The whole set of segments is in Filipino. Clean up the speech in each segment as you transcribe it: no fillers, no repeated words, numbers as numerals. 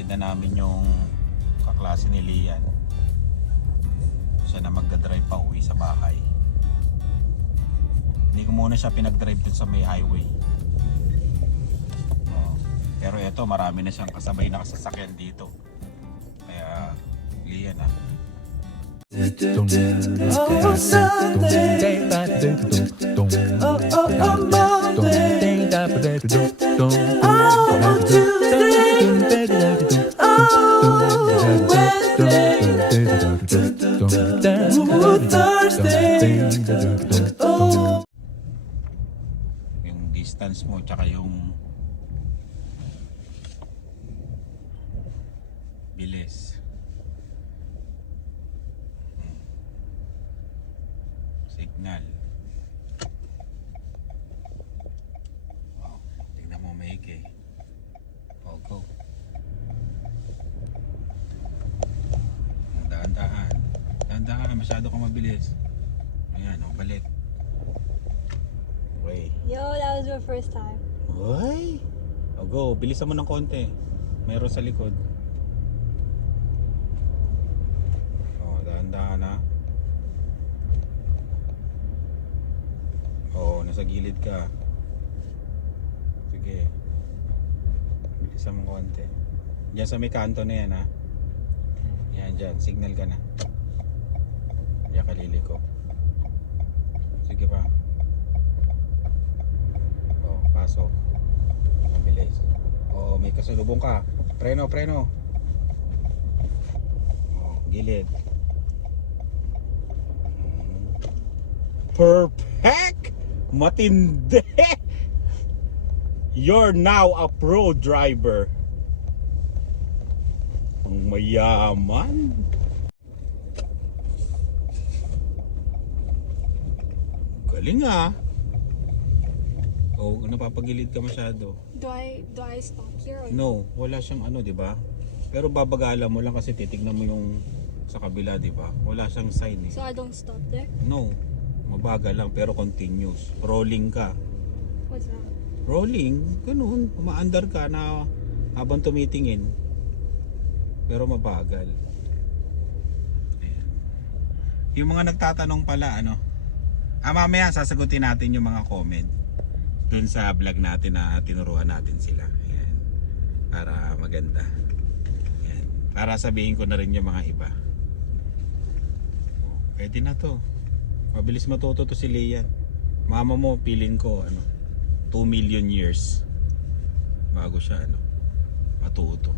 Hatid na namin yung kaklase ni Lian. Siya na magdadrive pa uwi sa bahay. Hindi ko muna siya pinag-drive dun sa may highway. Pero eto, marami na siyang kasabay na kasasakyan dito. Kaya Lian Oh, Sunday. Oh, Monday. Oh, Tuesday. Oh, Wednesday. Oh, Thursday. Oh. Yung distance mo tsaka yung bilis. Signal. Tingnan mo maigi. Go. Dahan-dahan. Dahan-dahan, masyado kang mabilis. Ayan, balik. Okay. Yo, that was your first time. Uy! Go, bilisan mo ng konti. Meron sa likod. Dahan-dahan ha. Nasa gilid ka. Sige. Bilisan mo konti. Diyan sa may kanto na yan ha. Yan dyan, signal ka na. Diyan ka liliko. Sige pa. Pasok. Mabilis. May kasalubong ka. Preno. Gilid. Perfect! Matindi! You're now a pro driver. Ang mayaman. Galing ah. Napapagilid ka masyado. Do I stop here or No, wala siyang di ba? Pero babagalan mo lang kasi titignan mo yung sa kabila, di ba? Wala siyang sign eh. So I don't stop there? No, mabagal lang pero continuous. Rolling ka. What's that? Rolling, ganun. Umaandar ka na habang tumitingin. Pero mabagal. Ayan. Yung mga nagtatanong pala, mamaya sasagutin natin yung mga comment dun sa vlog natin na tinuruan natin sila. Ayan. Para maganda. Ayan. Para sabihin ko na rin yung mga iba. Pwede na to. Mabilis matuto to si Lian. Mama mo, feeling ko 2 million years bago siya matuto.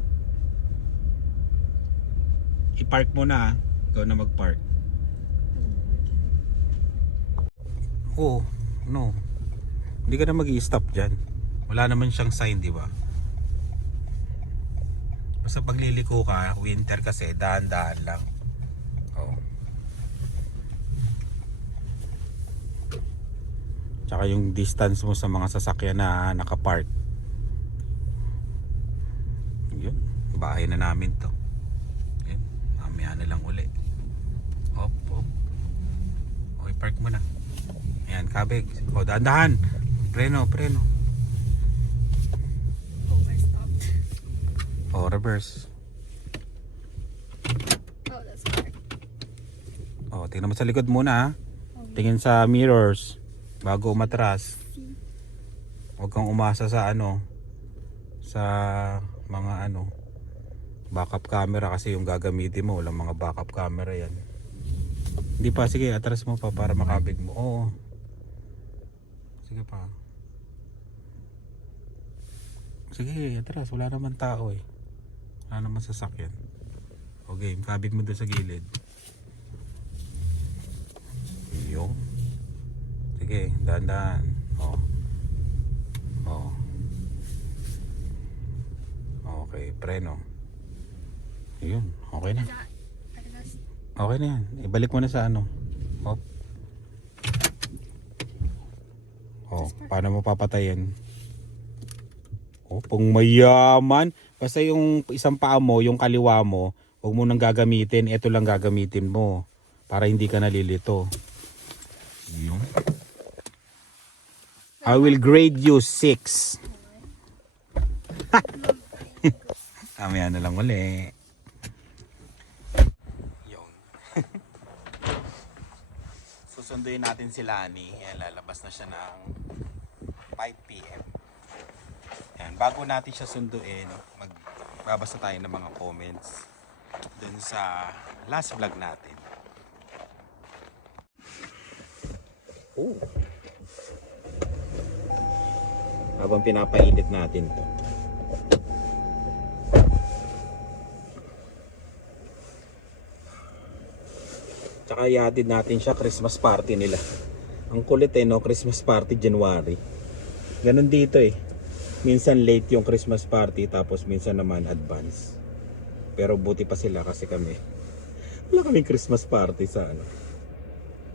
I-park mo na, ikaw na mag-park. No. Hindi ka na mag-i-stop dyan. Wala naman siyang sign, di ba? Basta pagliliko ka, winter kasi, dahan-dahan lang. Tsaka yung distance mo sa mga sasakyan na nakapark. Yun, bahay na namin to. Yun, mamaya na lang uli. Hop. Okay, park mo na. Ayan, kabig. Dahan-dahan. Preno. I stopped. Reverse. That's hard. Tingnan mo sa likod muna ha. Tingin sa mirrors bago umatras. Huwag kang umasa sa sa mga backup camera kasi yung gagamitin mo walang mga backup camera yan. Hindi pa, sige atras mo pa para makabig mo. Sige pa. Sige atras, wala naman tao wala naman sasakyan. Okay, kabig mo doon sa gilid. Yun. Sige, dahan-dahan. Okay, preno. Yun, okay na. Okay na yan. Ibalik mo na sa Hop. Paano mo papatayin? Pang mayaman. Basta yung isang paa mo, yung kaliwa mo, huwag mo nang gagamitin. Ito lang gagamitin mo. Para hindi ka nalilito. Yun. I will grade you 6. Mamaya na lang uli. Yun. Susunduin natin si Lani. Yan, lalabas na siya ng 5 p.m. Yan, bago natin siya sunduin, magbabasa tayo ng mga comments dun sa last vlog natin. Oh. Habang pinapainit natin to. Tsaka ihatid natin siya Christmas party nila. Ang kulit no, Christmas party January. Ganon dito Minsan late yung Christmas party, tapos minsan naman advance. Pero buti pa sila kasi wala kaming Christmas party sa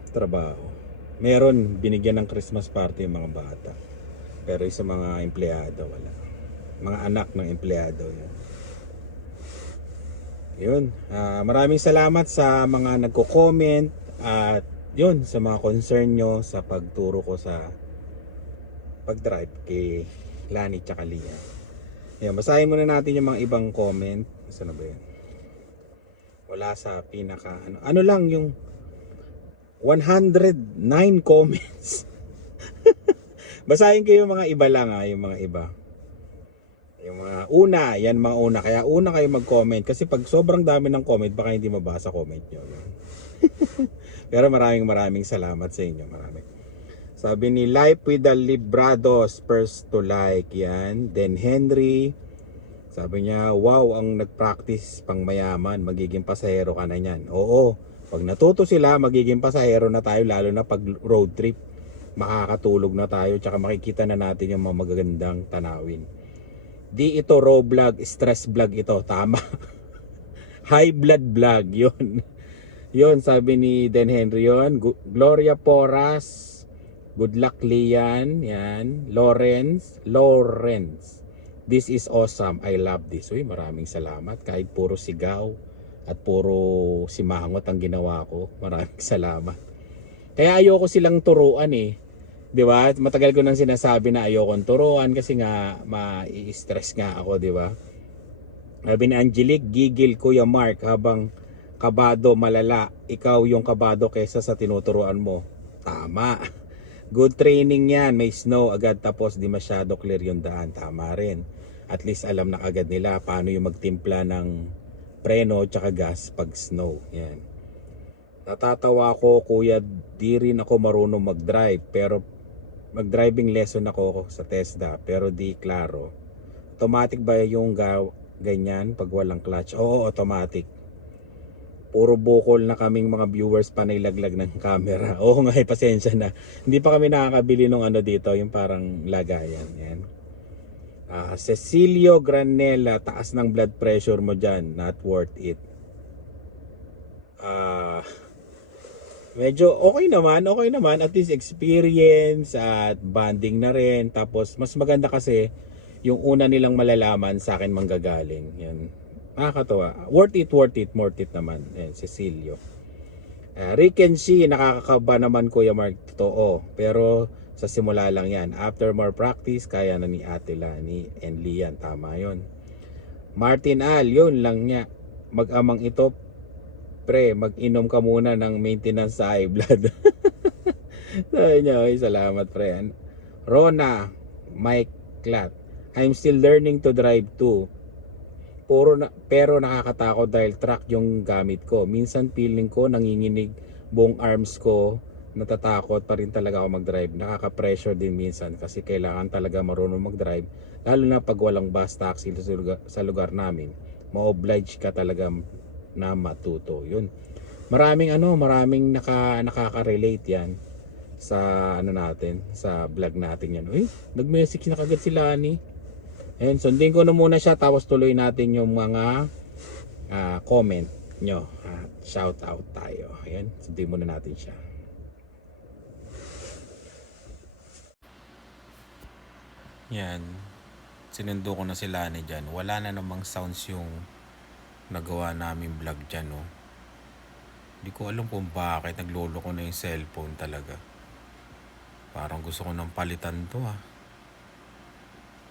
trabaho. Meron binigyan ng Christmas party yung mga bata. Pero yung sa mga empleyado wala. Mga anak ng empleyado yun. Maraming salamat sa mga nagko-comment at yun sa mga concern nyo sa pagturo ko sa pag-drive kay Lani tsaka Lia. Ayan, basahin muna natin yung mga ibang comment. Saan na ba yun? Wala sa pinaka ano lang yung 109 comments. Basahin ko yung mga iba lang yung mga iba. Yung mga una, yan mga una. Kaya una kayo mag-comment kasi pag sobrang dami ng comment baka hindi mabasa comment nyo. Pero maraming salamat sa inyo. Marami. Sabi ni Life with the Librados, first to like yan. Then Henry, sabi niya, wow, ang nag-practice pang mayaman, magiging pasahero ka na yan. Oo, pag natuto sila, magiging pasahero na tayo, lalo na pag road trip. Makakatulog na tayo, tsaka makikita na natin yung mga magagandang tanawin. Di ito raw vlog, stress vlog ito, tama. High blood vlog, yun. Yun, sabi ni Den Henry yun. Gloria Porras, good luck Lian, yan. Lawrence, this is awesome, I love this. Uy, maraming salamat. Kahit puro sigaw at puro simangot ang ginawa ko, maraming salamat. Kaya ayoko silang turuan di ba? Matagal ko nang sinasabi na ayokong turuan kasi nga mai-stress nga ako, di ba? Sabi ni Angelique, gigil Kuya Mark habang kabado malala. Ikaw yung kabado kaysa sa tinuturuan mo. Tama. Good training yan. May snow agad tapos di masyado clear yung daan. Tama rin. At least alam na agad nila paano yung magtimpla ng preno tsaka gas pag snow. Yan. Natatawa ko, kuya, di rin ako marunong mag-drive pero mag-driving lesson ako sa TESDA pero di klaro. Automatic ba yung ganyan pag walang clutch? Oo, automatic. Puro bukol na kaming mga viewers pa nailaglag ng camera. Oo nga, pasensya na. Hindi pa kami nakakabili ng dito, yung parang lagayan. Yan. Cecilio Granella, taas ng blood pressure mo dyan. Not worth it. Medyo okay naman, at least experience at bonding na rin. Tapos mas maganda kasi yung una nilang malalaman sa akin manggagaling. Yan. Nakakatawa. Worth it naman. Yan, Cecilio. Rick and she, nakakakaba naman Kuya Mark, totoo. Pero sa simula lang yan. After more practice, kaya na ni Ate Lani and Lian. Tama yun. Martin Al, yun lang niya. Mag-amang ito, pre, mag-inom ka muna ng maintenance sa high blood. Sabi niya, salamat pre. Rona, Mike Clat, I'm still learning to drive too. Pero nakakatakot dahil truck yung gamit ko. Minsan feeling ko nanginginig buong arms ko. Natatakot pa rin talaga ako mag-drive. Nakaka-pressure din minsan kasi kailangan talaga marunong mag-drive. Lalo na pag walang bus taxi sa lugar namin. Ma-oblige ka talaga na matuto. Yun. Maraming nakaka-relate yan sa natin, sa vlog natin yan. Uy, nag-message na kagad si Lani. Ayun, sundin ko na muna siya tapos tuloy natin yung mga comment nyo. Shout out tayo. Ayun, sundin muna natin siya. Yan. Sinundo ko na si Lani dyan. Wala na namang sounds yung nagawa namin vlog dyan, no. Hindi ko alam kung bakit naglolo ko na yung cellphone talaga. Parang gusto ko nang palitan to,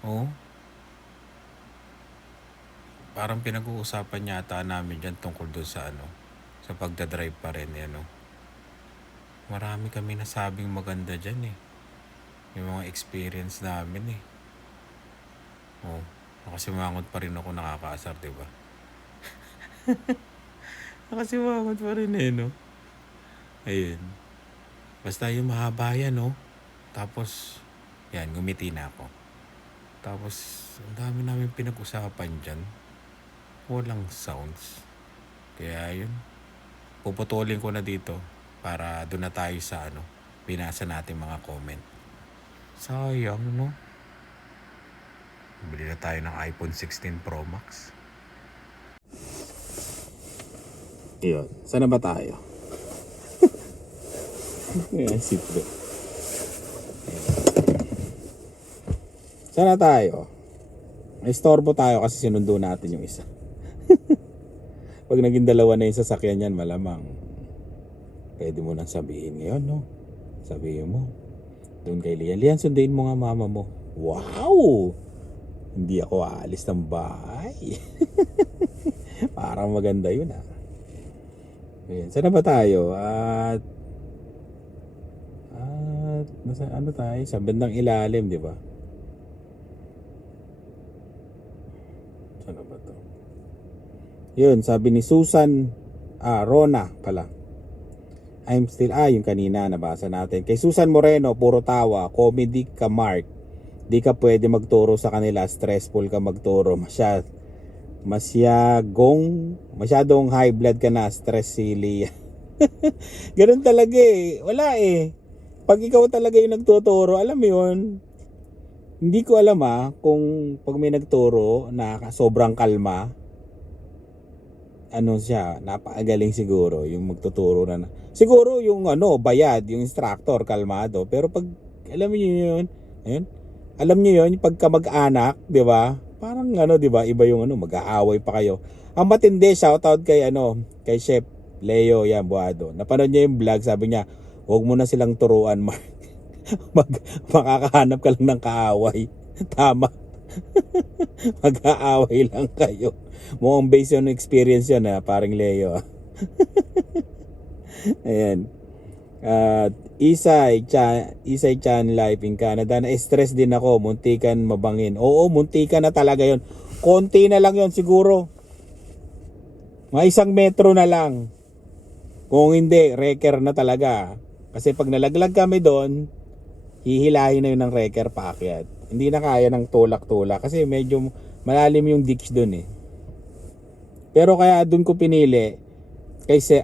Oh. parang pinag-uusapan yata namin dyan tungkol doon sa ano, sa pagdadrive pa rin, ano. Marami kami nasabing maganda dyan eh. Yung mga experience namin eh. Oh, nakasimangot pa rin ako, nakakaasar, diba? Nakasimangot pa rin eh, no? Ayun. Basta yung mahaba yan, no? Tapos, yan, ngumiti na ako. Tapos, ang dami namin pinag-usapan dyan. Walang sounds. Kaya yun, puputulin ko na dito para doon na tayo sa ano, binasa natin mga comment. Sayang, no? Bili na tayo ng iPhone 16 Pro Max. Iyon, sana ba tayo? Ayan, seatbelt. Sana tayo? Istorbo tayo kasi sinundo natin yung isa. Pag naging dalawa na yung sasakyan yan, malamang pwede mo nang sabihin ngayon, no? Sabihin mo, doon kay Lian, Lian, sundayin mo nga mama mo. Wow! Hindi ako aalis ng bahay. Parang maganda yun, ah. Ayan, sana ba tayo? At nasa ano tayo? Sa bandang ilalim, di ba? Sana ba to? Yun, sabi ni Susan, Rona pala. I'm still, yung kanina nabasa natin. Kay Susan Moreno, puro tawa, comedy ka Mark. Di ka pwede magturo sa kanila, stressful ka magturo. Masyadong high blood ka na, stress silly. Ganun talaga eh. Wala eh. Pag ikaw talaga yung nagtuturo, alam mo yun. Hindi ko alam kung pag may nagturo na sobrang kalma, ano siya, napakagaling siguro yung magtuturo na. Siguro yung bayad, yung instructor, kalmado. Pero pag, alam niyo yun, ayun, alam niyo yun, pagka mag-anak, di ba? Parang di ba, iba yung mag-aaway pa kayo. Ang matindi, shoutout kay kay Chef Leo yan, Buado. Napanood niya yung vlog, sabi niya, huwag mo na silang turuan, Mark. Makakahanap ka lang ng kaaway. Tama. Mag-aaway lang kayo. Mukhang based on experience yun, paring Leo. Ayan. Isay Chan Life in Canada. Na-stress din ako. Muntikan mabangin. Oo, muntikan na talaga yon. Konti na lang yon siguro. Mga 1 metro na lang. Kung hindi, wrecker na talaga. Kasi pag nalaglag kami doon, hihilahin na yun ng wrecker paakyat. Hindi na kaya ng tulak-tulak. Kasi medyo malalim yung ditch doon eh. Pero kaya doon ko pinili. Kasi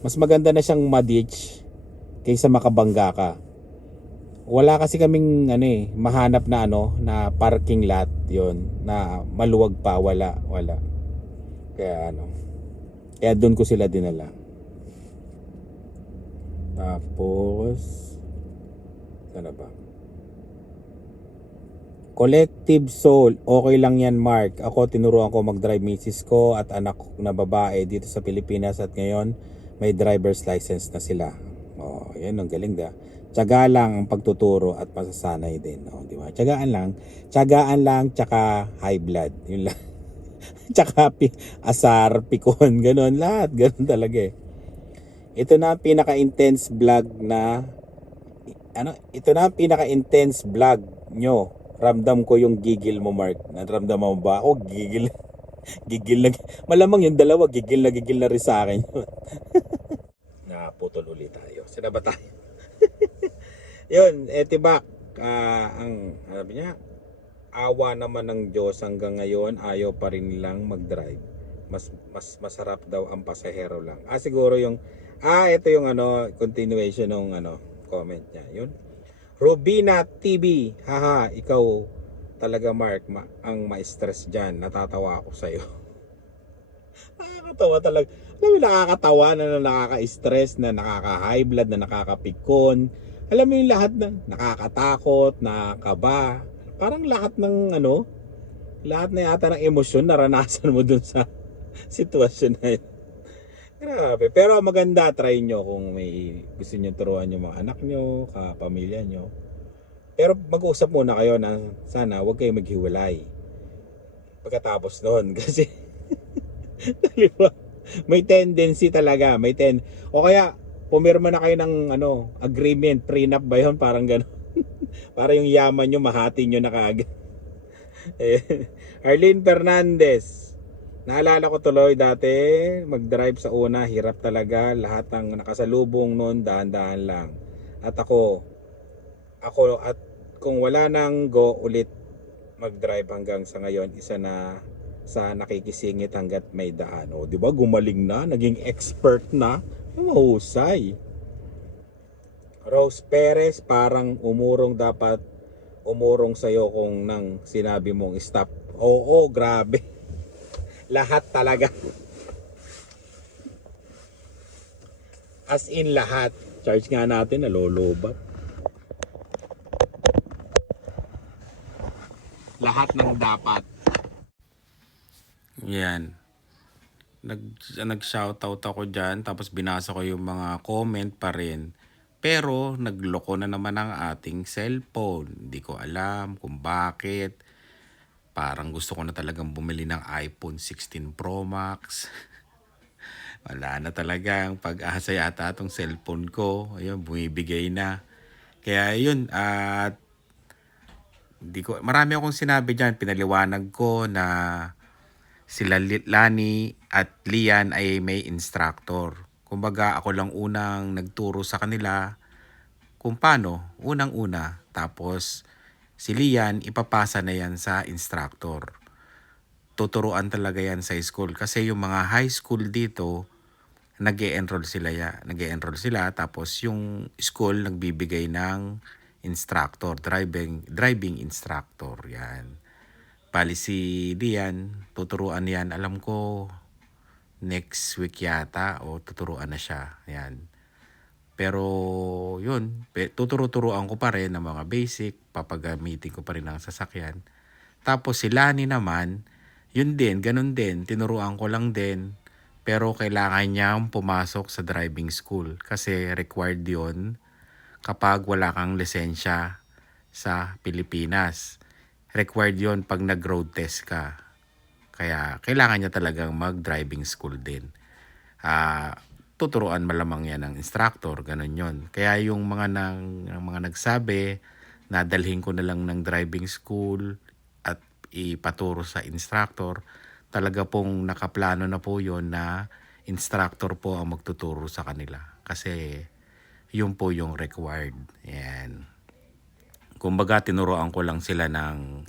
mas maganda na siyang ma-ditch kaysa makabangga ka. Wala kasi kaming mahanap na na parking lot yon na maluwag pa, wala. Kaya kaya doon ko sila dinala. Tapos sana ba? Collective Soul, okay lang yan Mark. Ako tinuruan ko mag-drive misis ko at anak ko na babae dito sa Pilipinas at ngayon may driver's license na sila. Oh, yan ang galing da. Tiyaga lang ang pagtuturo at pasasanay din, di ba? Tiyagaan lang, tsaka high blood, yun lang. Tsaka asar, pikon, ganoon lahat, ganoon talaga eh. Ito na ang pinaka-intense vlog nyo. Ramdam ko yung gigil mo, Mark. Naramdaman mo ba ako? Gigil na. Malamang yung dalawa, gigil na rin sa akin yun. Naputol ulit tayo. Sina ba tayo? Yun, tibak. Ang sabi niya, awa naman ng Diyos hanggang ngayon, ayaw pa rin nilang mag-drive. Mas masarap daw ang pasahero lang. Siguro yung, ito yung continuation ng comment niya. Yun. Robina TV, haha, ikaw talaga Mark, ang ma-stress dyan. Natatawa ako sa'yo. Nakakatawa talaga. Alam mo, nakakatawa na nakaka-stress, na nakaka-high blood, na nakakapikon. Alam mo yung lahat na nakakatakot, nakakaba. Parang lahat ng lahat na yata ng emosyon naranasan mo dun sa sitwasyon na yun. Grabe. Pero maganda, try nyo kung may gusto nyo turuan yung mga anak nyo, kapamilya nyo. Pero mag-usap muna kayo na sana huwag kayo maghiwalay. pagkatapos noon. Kasi, di ba? May tendency talaga. O kaya, pumirma na kayo ng agreement, prenup ba yun? Parang gano'n. Para yung yaman nyo, mahati nyo na kaagad. Arlene Fernandez. Naalala ko tuloy dati, mag-drive sa una, hirap talaga. Lahat ng nakasalubong noon, dahan-dahan lang. At ako at kung wala nang go ulit mag-drive hanggang sa ngayon, isa na sa nakikisingit hanggat may daan. O, di ba? Gumaling na, naging expert na. Mahusay. Rose Perez, parang umurong sa'yo kung nang sinabi mong stop. Oo, grabe. Lahat talaga. As in lahat. Charge nga natin, nalolobat. Lahat ng dapat. Yan. Nag-shoutout ako dyan, tapos binasa ko yung mga comment pa rin. Pero nagloko na naman ang ating cellphone. Hindi ko alam kung bakit. Parang gusto ko na talagang bumili ng iPhone 16 Pro Max. Wala na talagang pag-asa yata itong cellphone ko. Ayun, bumibigay na. Kaya yun, at marami akong sinabi dyan. Pinaliwanag ko na sila Lani at Lian ay may instructor. Kumbaga ako lang unang nagturo sa kanila kung paano, unang-una. Tapos si Lian, ipapasa na yan sa instructor. Tuturuan talaga yan sa school. Kasi yung mga high school dito, nag-e-enroll sila. Tapos yung school, nagbibigay ng instructor, driving instructor. Yan. Bali si Lian, tuturuan yan. Alam ko, next week yata o tuturuan na siya. Yan. Pero yun, tuturuan ko pa rin ng mga basic, papagamitin ko pa rin ang sasakyan. Tapos si Lani naman, yun din, ganun din, tinuruan ko lang din. Pero kailangan niyang pumasok sa driving school kasi required yun kapag wala kang lisensya sa Pilipinas. Required yun pag nag-road test ka. Kaya kailangan niya talagang mag-driving school din. Tuturuan malamang yan ng instructor, ganun yon. Kaya yung mga nagsabi na dalhin ko na lang ng driving school at ipaturo sa instructor, talaga pong nakaplano na po yon na instructor po ang magtuturo sa kanila. Kasi yun po yung required. Yan. Kumbaga tinuruan ko lang sila ng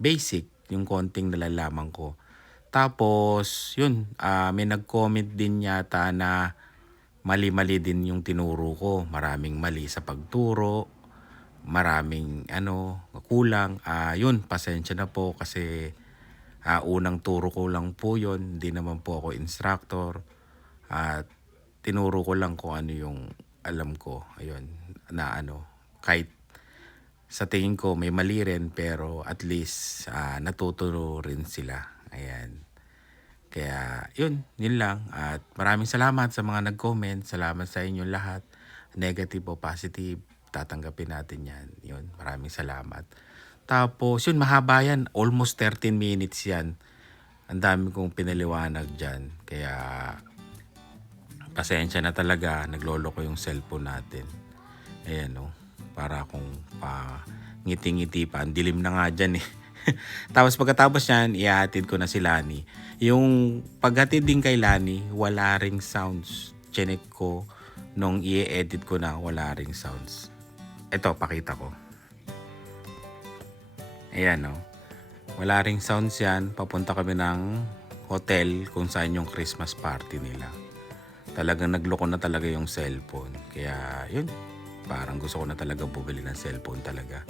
basic, yung konting nalalaman ko. Tapos, yun, may nag-comment din yata na mali-mali din yung tinuro ko. Maraming mali sa pagturo, maraming kulang. Yun, pasensya na po kasi unang turo ko lang po yun. Hindi naman po ako instructor. Tinuro ko lang kung ano yung alam ko. Ayun, na kahit sa tingin ko may mali rin pero at least natuturo rin sila. Ayan. Kaya yun lang. At maraming salamat sa mga nag-comment. Salamat sa inyo lahat. Negative o positive, tatanggapin natin yan. Yun, maraming salamat. Tapos yun, mahaba yan. Almost 13 minutes yan. Ang dami kong pinaliwanag dyan. Kaya pasensya na talaga. Naglolo ko yung cellphone natin. Ayan para akong ngiti-ngiti pa. Ang dilim na nga dyan eh. Tapos pagkatapos yan, ihatid ko na si Lani. Yung paghatid din kay Lani, wala ring sounds. Chinek ko nung i-edit ko na, wala ring sounds. Ito, pakita ko. Ayan wala ring sounds yan. Papunta kami ng hotel kung saan yung Christmas party nila. Talagang nagloko na talaga yung cellphone. Kaya yun, parang gusto ko na talaga bumili ng cellphone talaga.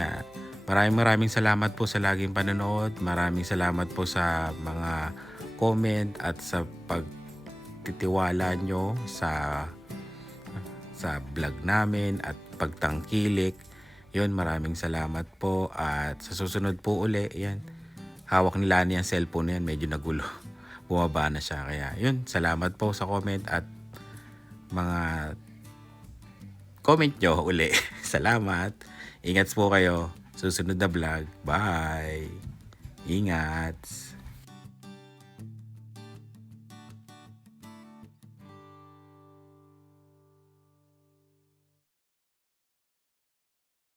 Yan. Maraming salamat po sa laging panonood. Maraming salamat po sa mga comment at sa pagtitiwala nyo sa vlog namin at pagtangkilik. Yun, maraming salamat po. At sa susunod po uli, yan. Hawak ni Lani ang cellphone na yan. Medyo nagulo. Bumaba na siya. Kaya yun, salamat po sa comment at mga comment nyo uli. Salamat. Ingat po kayo. susunod na vlog. Bye! Ingat!